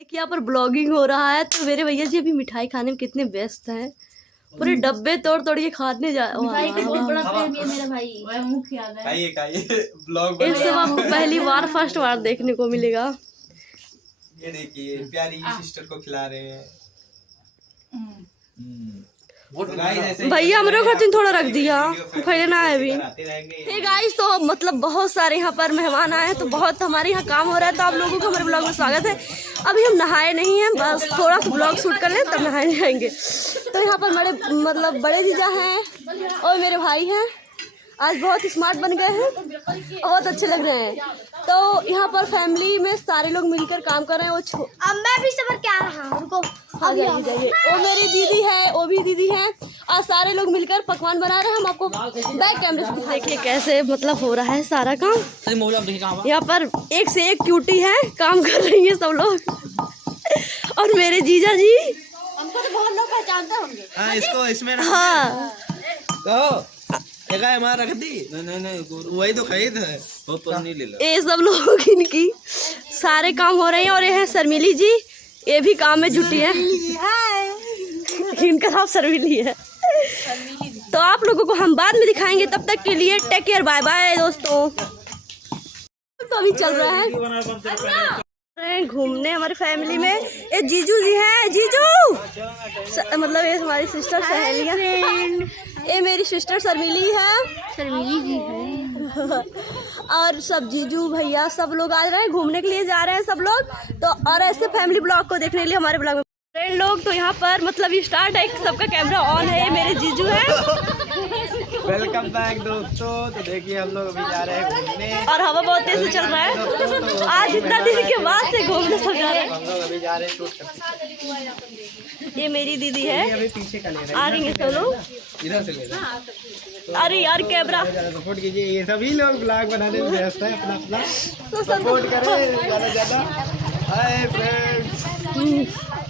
यहाँ पर ब्लॉगिंग हो रहा है तो मेरे भैया जी अभी मिठाई खाने में कितने व्यस्त हैं। पूरे डब्बे तोड़ तोड़ के खाने जा मिठाई का बहुत बड़ा प्रेमी है मेरा भाई। वह मुख याद है। खाइए ब्लॉग इस सब आपको पहली बार फर्स्ट बार देखने को मिलेगा। ये देखिए प्यारी सिस्टर को खिला रहे हैं। भैया मेरे खातिर थोड़ा रख दिया खैले ना है अभी। हे गाइस, तो मतलब बहुत सारे यहाँ पर मेहमान आए हैं तो बहुत हमारे यहाँ काम हो रहा है, तो आप लोगों को हमारे ब्लॉग में स्वागत है। अभी हम नहाए नहीं हैं, बस थोड़ा सा ब्लॉग शूट कर ले तब नहाए जाएंगे। तो यहाँ पर बड़े जीजा हैं और मेरे भाई हैं। आज बहुत स्मार्ट बन गए हैं, बहुत अच्छे लग रहे हैं। तो यहाँ पर फैमिली में सारे लोग मिलकर काम कर रहे हैं। अब मैं भी सबर के आ रहा हूँ, रुको। जाइए। वो मेरी दीदी है, वो भी दीदी है और सारे लोग मिलकर पकवान बना रहे हैं। हम आपको बैक कैमरे से दिखाएंगे कैसे मतलब हो रहा है सारा काम। यहाँ पर एक से एक क्यूटी है, काम कर रही है सब लोग। और मेरे जीजा जी हमको तो बहुत लोग पहचानते होंगे। हाँ, इसको इसमें हाँ जगह रख दी। नहीं वही तो खरीद है, वो तो नहीं ले ला। ये सब लोग इनकी सारे काम हो रहे हैं। और ये है शर्मिली जी, ये भी काम में जुटी है। इनका नाम शर्मिली है। तो आप लोगों को हम बाद में दिखाएंगे, तब तक के लिए टेक केयर, बाय बाय दोस्तों। तो अभी चल रहा है घूमने हमारी फैमिली में। ये जीजू जी हैं, जीजू मतलब ये हमारी सिस्टर सहेलियाँ। ये मेरी सिस्टर शर्मिली है, शर्मिली जी है। और सब जीजू भैया सब लोग आ रहे हैं, घूमने के लिए जा रहे हैं सब लोग। तो और ऐसे फैमिली ब्लॉग को देखने के लिए हमारे ब्लॉग में फ्रेंड लोग। तो यहाँ पर मतलब ये स्टार्ट है, सबका कैमरा ऑन है। ये मेरे जीजू हैं। वेलकम बैक दोस्तों। तो देखिए हम लोग अभी जा रहे हैं घूमने और हवा बहुत तेज से चल रहा है। आज इतना दिन के बाद से घूमने सब जा रहे हैं। हम लोग अभी जा रहे हैं शूट करने। ये मेरी दीदी है, अभी पीछे का ले रहे आ रही है सब लोग। इधर से ले रहे। अरे यार कैमरा सपोर्ट कीजिए, ये सभी लोग ब्लॉग बनाने में व्यस्त है। अपना सपोर्ट करें ज़्यादा ज़्यादा। हाय फ्रेंड्स,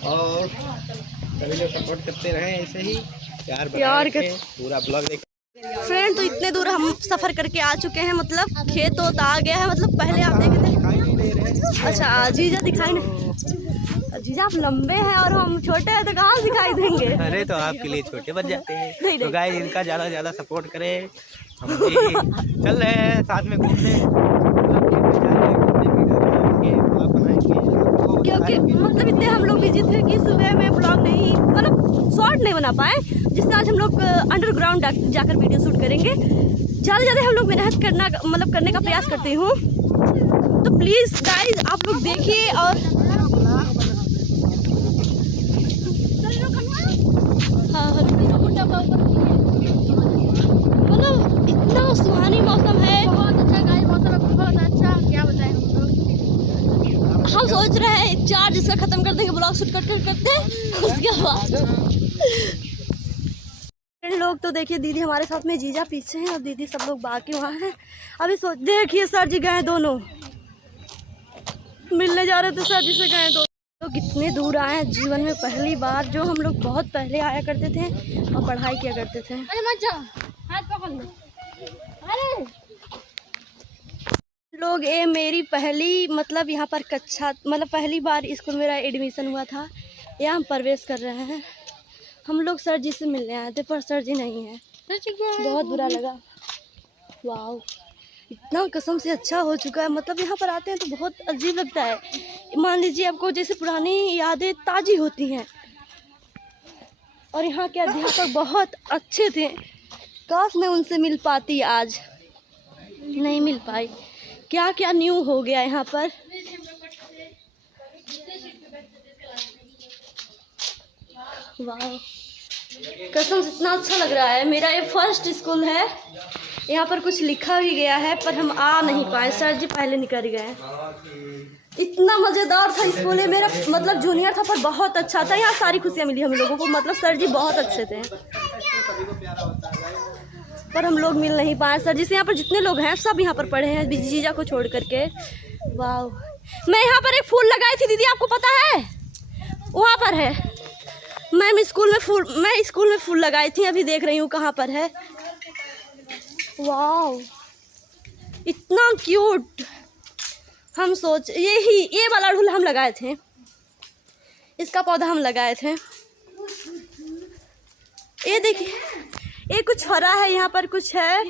और सभी लोग सपोर्ट करते रहे ऐसे ही यार पूरा ब्लॉग देख। फ्रेंड तो इतने दूर हम सफर करके आ चुके हैं, मतलब खेत तो आ गया है। मतलब पहले आप देखे थे। अच्छा जीजा दिखाई नहीं। जीजा आप लंबे हैं और हम छोटे हैं तो कहाँ दिखाई देंगे। अरे तो आपके लिए छोटे बन जाते हैं। नहीं, तो गाइस इनका ज़्यादा सपोर्ट करें। हम भी चल रहे हैं साथ में घूमने, क्योंकि मतलब इतने हम लोग बिजी थे कि सुबह में ब्लॉग नहीं, मतलब शॉर्ट नहीं बना पाए, जिससे आज हम लोग अंडरग्राउंड जाकर वीडियो शूट करेंगे। ज़्यादा हम लोग मेहनत करने का प्रयास करती हूँ। तो प्लीज़ गाइस आप लोग देखिए। और हाँ मतलब इतना सुहानी मौसम है, बहुत अच्छा गाइस, मौसम बहुत अच्छा। क्या बताएं हम सोच रहे हैं चार्ज इसका खत्म कर देंगे, ब्लॉग शूट करते उसके बाद लोग। तो देखिए दीदी हमारे साथ में, जीजा पीछे हैं और दीदी सब लोग बाकी वहाँ हैं। अभी देखिए सर जी गए, दोनों मिलने जा रहे थे, सर जी से गए दोनों। तो कितने दूर आए हैं, जीवन में पहली बार। जो हम लोग बहुत पहले आया करते थे और पढ़ाई किया करते थे। अरे मत जाओ, हाथ पकड़ लो। अरे लोग ये मेरी पहली मतलब यहाँ पर कक्षा, मतलब पहली बार स्कूल मेरा एडमिशन हुआ था, यहाँ हम प्रवेश कर रहे हैं। हम लोग सर जी से मिलने आए थे पर सर जी नहीं है, बहुत बुरा लगा। वाह, इतना कसम से अच्छा हो चुका है। मतलब यहाँ पर आते हैं तो बहुत अजीब लगता है। मान लीजिए आपको जैसे पुरानी यादें ताज़ी होती हैं। और यहाँ के अध्यापक बहुत अच्छे थे, काश मैं उनसे मिल पाती, आज नहीं मिल पाई। क्या क्या न्यू हो गया यहाँ पर। वाह, कसम से इतना अच्छा लग रहा है। मेरा ये फर्स्ट स्कूल है, यहाँ पर कुछ लिखा भी गया है पर हम आ नहीं पाए, सर जी पहले निकल गए। इतना मज़ेदार था स्कूल है मेरा, मतलब जूनियर था पर बहुत अच्छा था। यहाँ सारी खुशियाँ मिली हम लोगों को, मतलब सर जी बहुत अच्छे थे पर हम लोग मिल नहीं पाए सर जी से। यहाँ पर जितने लोग हैं सब यहाँ पर पढ़े हैं, जीजा को छोड़ करके। वाह, मैं यहाँ पर एक फूल लगाई थी दीदी, आपको पता है? वहाँ पर है। मैं स्कूल में फूल लगाई थी, अभी देख रही हूँ कहाँ पर है। वाह, इतना क्यूट। हम ये वाला अड़हुल हम लगाए थे। इसका पौधा हम लगाए थे। ये देखिए, ये कुछ हरा है, यहाँ पर कुछ है,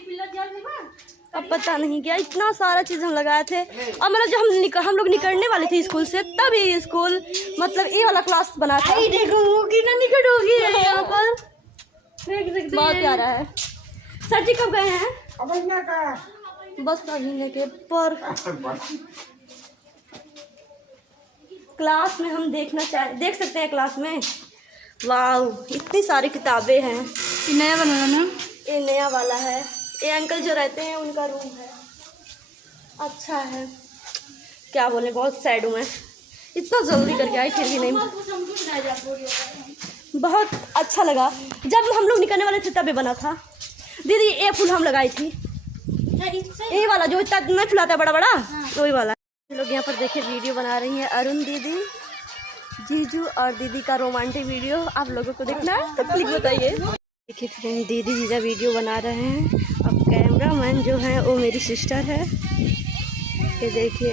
अब पता नहीं क्या। इतना सारा चीज़ हम लगाए थे। और मतलब जब हम लोग निकलने वाले थे स्कूल से, तब ये स्कूल मतलब ये वाला क्लास बना था। देखो ना निकट होगी यहाँ पर, बहुत प्यारा है। सर जी कब गए हैं? बस अभी के पर क्लास में हम देख सकते हैं क्लास में। वाह, इतनी सारी किताबें हैं। ये नया बना ना? ये नया वाला है। ये अंकल जो रहते हैं उनका रूम है। अच्छा है, क्या बोले, बहुत सैड हूँ मैं। इतना जल्दी करके आई फिर भी नहीं। बहुत अच्छा लगा। जब हम लोग निकलने वाले थे तब ये बना था। दीदी ये फूल हम लगाई थी, यही वाला जो इतना नहीं फुलाता है, बड़ा बड़ा, वही वाला। लोग यहाँ पर देखे वीडियो बना रही हैं अरुण दीदी, जीजू और दीदी का रोमांटिक वीडियो। आप लोगों को देखना है तो प्लीज बताइए। देखिए फ्रेंड, दीदी जीजा वीडियो बना रहे हैं। अब कैमरामैन जो है वो मेरी सिस्टर है। ये देखिए